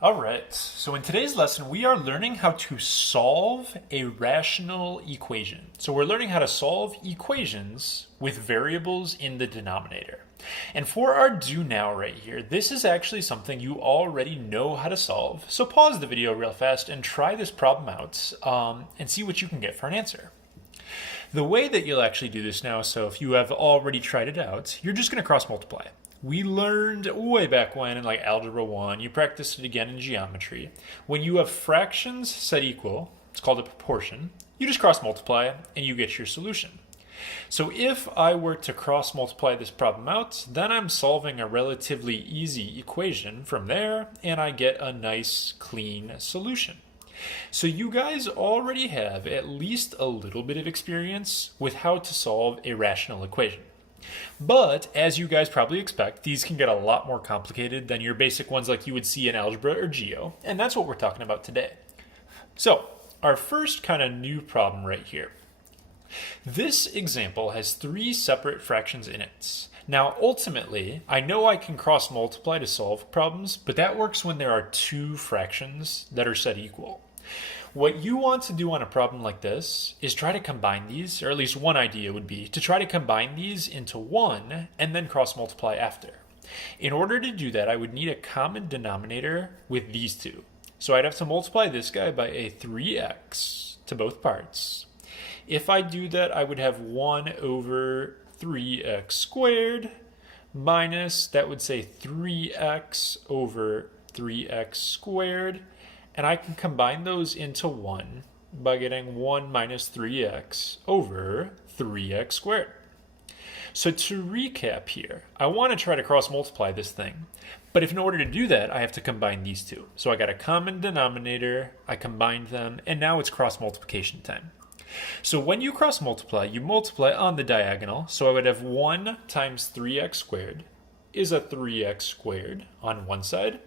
All right, so in today's lesson, we are learning how to solve a rational equation. So we're learning how to solve equations with variables in the denominator. And for our do now right here, this is actually something you already know how to solve. So pause the video real fast and try this problem out and see what you can get for an answer. The way that you'll actually do this now, so if you have already tried it out, you're just going to cross multiply. We learned way back when in like Algebra 1, you practiced it again in geometry. When you have fractions set equal, it's called a proportion, you just cross multiply and you get your solution. So if I were to cross multiply this problem out, then I'm solving a relatively easy equation from there and I get a nice clean solution. So you guys already have at least a little bit of experience with how to solve a rational equation. But as you guys probably expect, these can get a lot more complicated than your basic ones like you would see in algebra or geo, and that's what we're talking about today. So our first kind of new problem right here. This example has three separate fractions in it. Now ultimately, I know I can cross multiply to solve problems, but that works when there are two fractions that are set equal. What you want to do on a problem like this is try to combine these, or at least one idea would be to try to combine these into one and then cross multiply after. In order to do that, I would need a common denominator with these two. So I'd have to multiply this guy by a 3x to both parts. If I do that, I would have 1 over 3x squared minus, that would say 3x over 3x squared. And I can combine those into 1 by getting 1 minus 3x over 3x squared. So to recap here, I want to try to cross multiply this thing. But if in order to do that, I have to combine these two. So I got a common denominator, I combined them, and now it's cross multiplication time. So when you cross multiply, you multiply on the diagonal. So I would have 1 times 3x squared is a 3x squared on one side.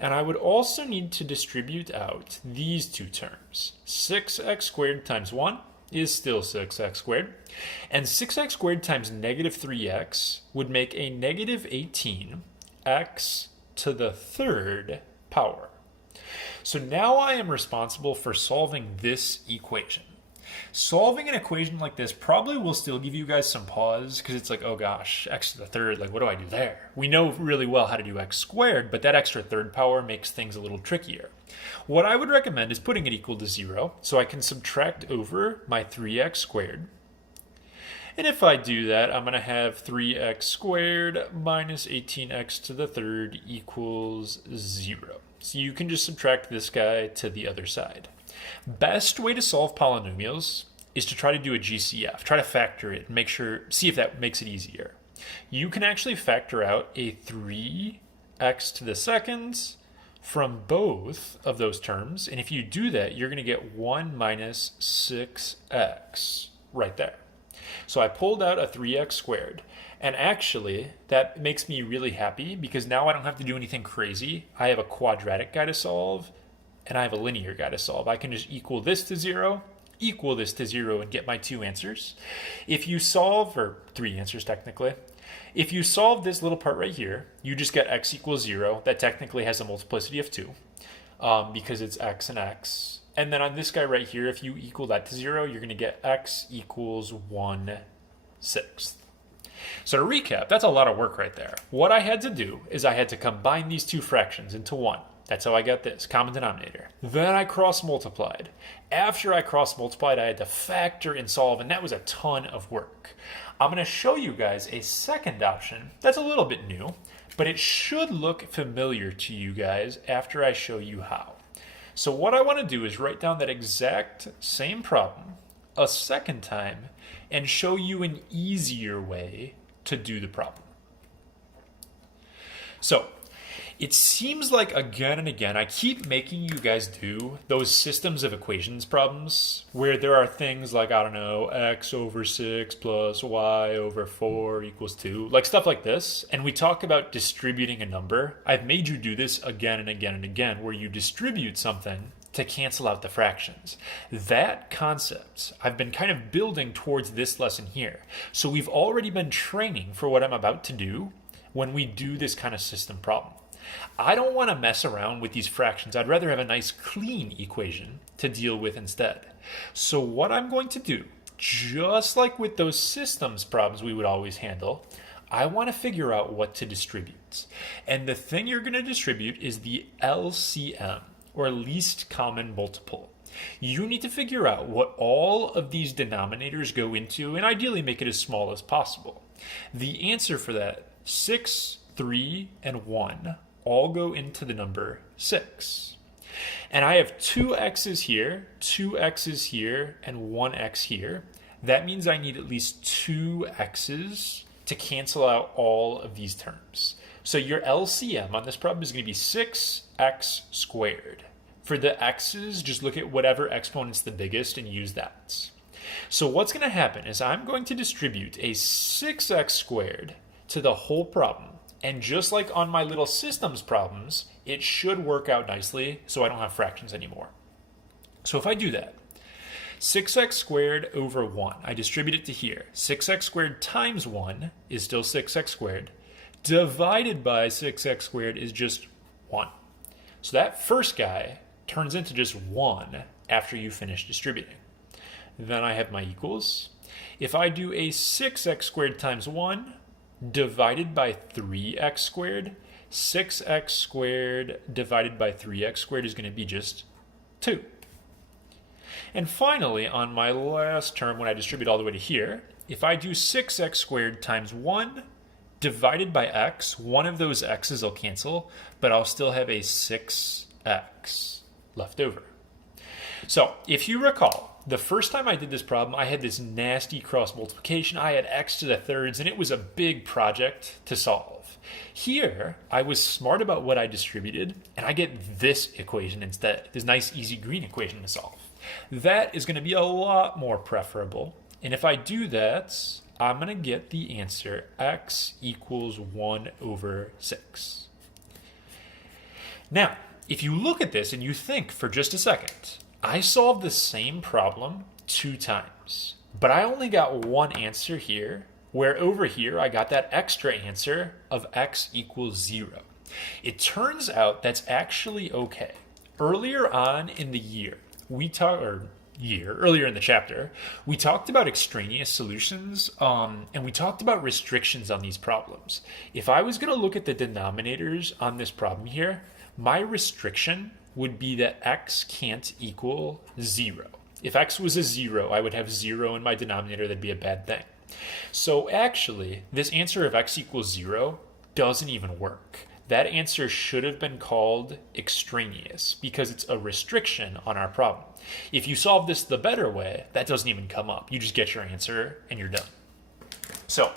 And I would also need to distribute out these two terms. 6x squared times 1 is still 6x squared. And 6x squared times negative 3x would make a negative 18x to the third power. So now I am responsible for solving this equation. Solving an equation like this probably will still give you guys some pause because it's like, oh gosh, x to the third, like what do I do there? We know really well how to do x squared, but that extra third power makes things a little trickier. What I would recommend is putting it equal to 0 so I can subtract over my 3x squared. And if I do that, I'm going to have 3x squared minus 18x to the third equals 0. So you can just subtract this guy to the other side. Best way to solve polynomials is to try to do a GCF, try to factor it and make sure, see if that makes it easier. You can actually factor out a 3x to the seconds from both of those terms. And if you do that, you're going to get 1 minus 6x right there. So I pulled out a 3x squared. And actually, that makes me really happy because now I don't have to do anything crazy. I have a quadratic guy to solve and I have a linear guy to solve. I can just equal this to 0, equal this to 0, and get my two answers. If you solve, or three answers technically, if you solve this little part right here, you just get x equals 0. That technically has a multiplicity of 2 because it's x and x. And then on this guy right here, if you equal that to 0, you're going to get x equals 1/6. So to recap, that's a lot of work right there. What I had to do is I had to combine these two fractions into one. That's how I got this, common denominator. Then I cross multiplied. After I cross multiplied, I had to factor and solve, and that was a ton of work. I'm going to show you guys a second option that's a little bit new, but it should look familiar to you guys after I show you how. So what I want to do is write down that exact same problem a second time and show you an easier way to do the problem. So it seems like again and again, I keep making you guys do those systems of equations problems where there are things like, I don't know, x over 6 plus y over 4 equals 2, like stuff like this. And we talk about distributing a number. I've made you do this again and again and again where you distribute something to cancel out the fractions. That concept I've been kind of building towards this lesson here. So we've already been training for what I'm about to do when we do this kind of system problem. I don't want to mess around with these fractions. I'd rather have a nice clean equation to deal with instead. So what I'm going to do, just like with those systems problems we would always handle, I want to figure out what to distribute. And the thing you're going to distribute is the LCM, or least common multiple. You need to figure out what all of these denominators go into and ideally make it as small as possible. The answer for that, 6, 3, and 1, all go into the number 6. And I have 2 x's here, 2 x's here, and 1 x here. That means I need at least 2 x's to cancel out all of these terms. So your LCM on this problem is going to be 6x squared. For the x's, just look at whatever exponent's the biggest and use that. So what's going to happen is I'm going to distribute a 6x squared to the whole problem. And just like on my little systems problems, it should work out nicely so I don't have fractions anymore. So if I do that, 6x squared over 1, I distribute it to here. 6x squared times 1 is still 6x squared. Divided by 6x squared is just 1. So that first guy turns into just 1 after you finish distributing. Then I have my equals. If I do a 6x squared times 1 divided by 3x squared, 6x squared divided by 3x squared is going to be just 2. And finally, on my last term, when I distribute all the way to here, if I do 6x squared times 1 divided by x, one of those x's will cancel, but I'll still have a 6x left over. So if you recall, the first time I did this problem, I had this nasty cross multiplication. I had x to the thirds, and it was a big project to solve. Here, I was smart about what I distributed, and I get this equation instead, this nice, easy green equation to solve. That is going to be a lot more preferable. And if I do that, I'm going to get the answer x equals 1 over 6. Now, if you look at this and you think for just a second, I solved the same problem 2 times, but I only got one answer here, where over here I got that extra answer of x equals 0. It turns out that's actually okay. Earlier on in the year, earlier in the chapter, we talked about extraneous solutions, and we talked about restrictions on these problems. If I was going to look at the denominators on this problem here, my restriction would be that x can't equal 0. If x was a 0, I would have 0 in my denominator. That'd be a bad thing. So actually, this answer of x equals 0 doesn't even work. That answer should have been called extraneous because it's a restriction on our problem. If you solve this the better way, that doesn't even come up. You just get your answer and you're done. So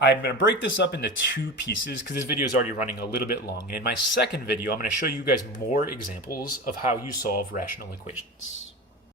I'm going to break this up into 2 pieces because this video is already running a little bit long. And in my second video, I'm going to show you guys more examples of how you solve rational equations.